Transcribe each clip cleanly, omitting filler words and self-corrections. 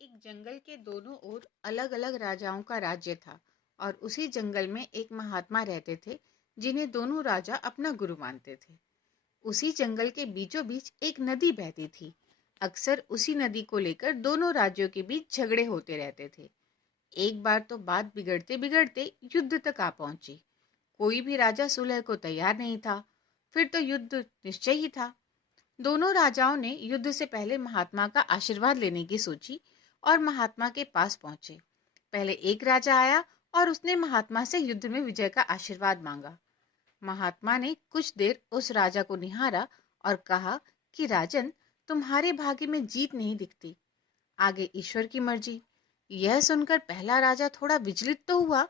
एक जंगल के दोनों ओर अलग अलग राजाओं का राज्य था और उसी जंगल में एक महात्मा रहते थे जिन्हें दोनों राजा अपना गुरु मानते थे। उसी जंगल के बीचों बीच एक नदी बहती थी। अक्सर उसी नदी को लेकर दोनों राज्यों के बीच झगड़े होते रहते थे। एक बार तो बात बिगड़ते बिगड़ते युद्ध तक आ पहुंची। कोई भी राजा सुलह को तैयार नहीं था। फिर तो युद्ध निश्चय ही था। दोनों राजाओं ने युद्ध से पहले महात्मा का आशीर्वाद लेने की सोची और महात्मा के पास पहुंचे। पहले एक राजा आया और उसने महात्मा से युद्ध में विजय का आशीर्वाद मांगा। महात्मा ने कुछ देर उस राजा को निहारा और कहा कि राजन, तुम्हारे भाग्य में जीत नहीं दिखती, आगे ईश्वर की मर्जी। यह सुनकर पहला राजा थोड़ा विचलित तो हुआ।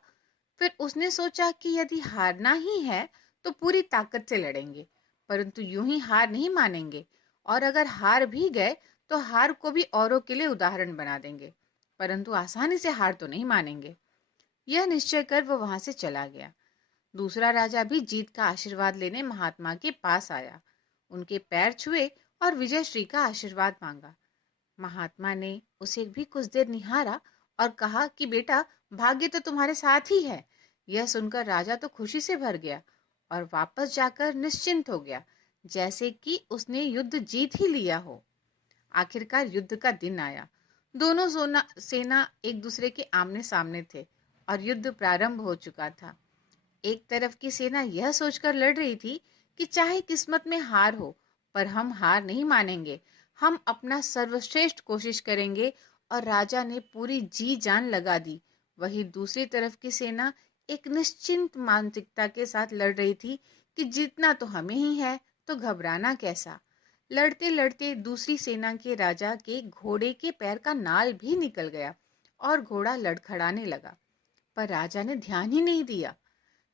फिर उसने सोचा कि यदि हारना ही है तो पूरी ताकत से लड़ेंगे, परंतु यूं ही हार नहीं मानेंगे, और अगर हार भी गए तो हार को भी औरों के लिए उदाहरण बना देंगे, परंतु आसानी से हार तो नहीं मानेंगे। यह निश्चय कर वो वहां से चला गया। दूसरा राजा भी जीत का आशीर्वाद लेने महात्मा के पास आया। उनके पैर छुए और विजय श्री का आशीर्वाद मांगा। महात्मा ने उसे भी कुछ देर निहारा और कहा कि बेटा, भाग्य तो तुम्हारे साथ ही है। यह सुनकर राजा तो खुशी से भर गया और वापस जाकर निश्चिंत हो गया, जैसे कि उसने युद्ध जीत ही लिया हो। आखिरकार युद्ध का दिन आया। दोनों सेना एक दूसरे के आमने सामने थे और युद्ध प्रारंभ हो चुका था। एक तरफ की सेना यह सोचकर लड़ रही थी कि चाहे किस्मत में हार हो, पर हम हार नहीं मानेंगे, हम अपना सर्वश्रेष्ठ कोशिश करेंगे, और राजा ने पूरी जी जान लगा दी। वही दूसरी तरफ की सेना एक निश्चिंत मानसिकता के साथ लड़ रही थी कि जीतना तो हमें ही है, तो घबराना कैसा। लड़ते लड़ते दूसरी सेना के राजा के घोड़े के पैर का नाल भी निकल गया और घोड़ा लड़खड़ाने लगा। पर राजा ने ध्यान ही नहीं दिया,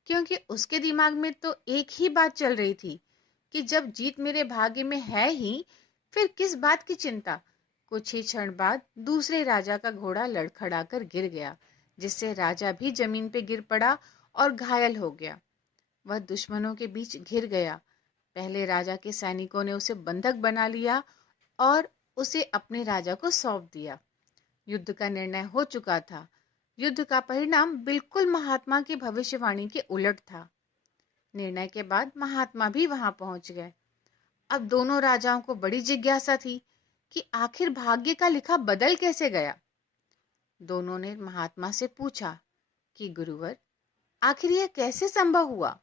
क्योंकि उसके दिमाग में तो एक ही बात चल रही थी कि जब जीत मेरे भाग्य में है ही, फिर किस बात की चिंता। कुछ ही क्षण बाद दूसरे राजा का घोड़ा लड़खड़ाकर गिर गया, जिससे राजा भी जमीन पे गिर पड़ा और घायल हो गया। वह दुश्मनों के बीच घिर गया। पहले राजा के सैनिकों ने उसे बंधक बना लिया और उसे अपने राजा को सौंप दिया। युद्ध का निर्णय हो चुका था। युद्ध का परिणाम बिल्कुल महात्मा की भविष्यवाणी के उलट था। निर्णय के बाद महात्मा भी वहां पहुंच गए। अब दोनों राजाओं को बड़ी जिज्ञासा थी कि आखिर भाग्य का लिखा बदल कैसे गया। दोनों ने महात्मा से पूछा कि गुरुवर, आखिर यह कैसे संभव हुआ।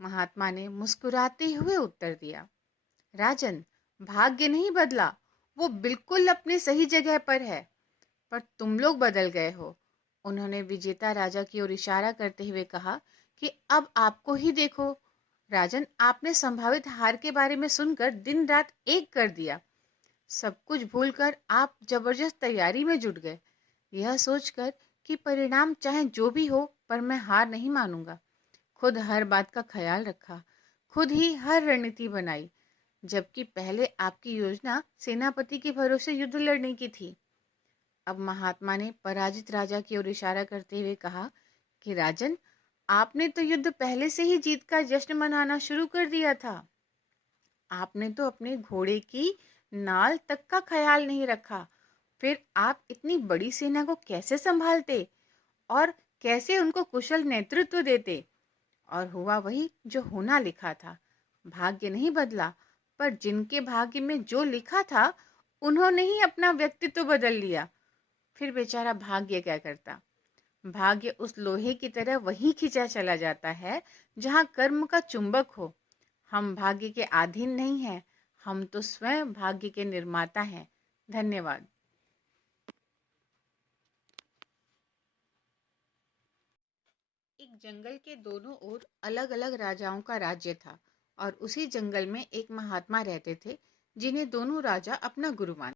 महात्मा ने मुस्कुराते हुए उत्तर दिया, राजन, भाग्य नहीं बदला, वो बिल्कुल अपनी सही जगह पर है, पर तुम लोग बदल गए हो। उन्होंने विजेता राजा की ओर इशारा करते हुए कहा कि अब आपको ही देखो। राजन, आपने संभावित हार के बारे में सुनकर दिन रात एक कर दिया। सब कुछ भूलकर आप जबरदस्त तैयारी में जुट गए, यह सोचकर कि परिणाम चाहे जो भी हो, पर मैं हार नहीं मानूंगा। खुद हर बात का ख्याल रखा, खुद ही हर रणनीति बनाई, जबकि पहले आपकी योजना सेनापति के भरोसे युद्ध लड़ने की थी। अब महात्मा ने पराजित राजा की ओर इशारा करते हुए कहा कि राजन, आपने तो युद्ध पहले से ही जीत का जश्न मनाना शुरू कर दिया था। आपने तो अपने घोड़े की नाल तक का ख्याल नहीं रखा। फिर आप इतनी बड़ी सेना को कैसे संभालते और कैसे उनको कुशल नेतृत्व देते। और हुआ वही जो होना लिखा था। भाग्य नहीं बदला, पर जिनके भाग्य में जो लिखा था, उन्होंने ही अपना व्यक्तित्व बदल लिया। फिर बेचारा भाग्य क्या करता। भाग्य उस लोहे की तरह वहीं खींचा चला जाता है जहां कर्म का चुंबक हो। हम भाग्य के अधीन नहीं हैं, हम तो स्वयं भाग्य के निर्माता हैं। धन्यवाद। एक जंगल के दोनों ओर अलग अलग राजाओं का राज्य था और उसी जंगल में एक महात्मा रहते थे जिन्हें दोनों राजा अपना गुरु मानते थे।